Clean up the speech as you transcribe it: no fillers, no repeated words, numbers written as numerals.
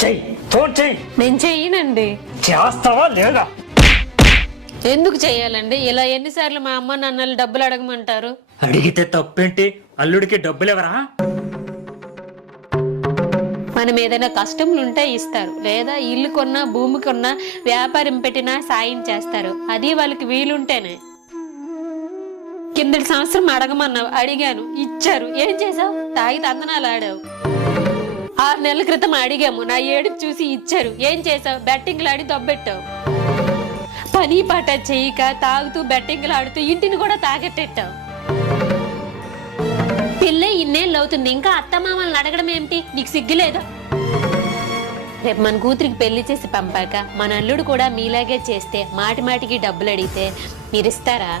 చెయ్యి ఫోన్ చెయ్యి. నేను చెయ్యనండి. చేస్తావా లేదా? ఎందుకు చెయ్యాలండి? ఇలా ఎన్నిసార్లు మా అమ్మ నాన్నలు డబ్బులు అడగమంటారు? అడిగితే తప్పేంటి? అల్లుడికి డబ్బులు ఎవరా? మనం ఏదైనా కష్టములు ఉంటే ఇస్తారు, లేదా ఇల్లు కొన్నా భూమి కొన్నా వ్యాపారం పెట్టినా సాయం చేస్తారు. అది వాళ్ళకి వీలుంటేనే. కిందటి సంవత్సరం అడగమన్నావు, అడిగాను, ఇచ్చారు. ఏం చేసావు? తాగి తందనాలు ఆడావు. 6 నెలల క్రితం అడిగాము, నా ఏడుపు చూసి ఇచ్చారు. ఏం చేసావు? బెట్టింగ్లు ఆడి దొబ్బెట్టావు. పని పాట చేయక తాగుతూ బెట్టింగ్లు ఆడుతూ ఇంటిని కూడా తాగెట్టెట్టావు. పిల్ల ఇన్నేళ్ళు అవుతుంది, ఇంకా అత్తమామల్ని అడగడం ఏమిటి? నీకు సిగ్గులేదా? రేపు మన కూతురికి పెళ్లి చేసి పంపాక మన అల్లుడు కూడా మీలాగే చేస్తే మాటి మాటికి డబ్బులు అడిగితే మీరిస్తారా?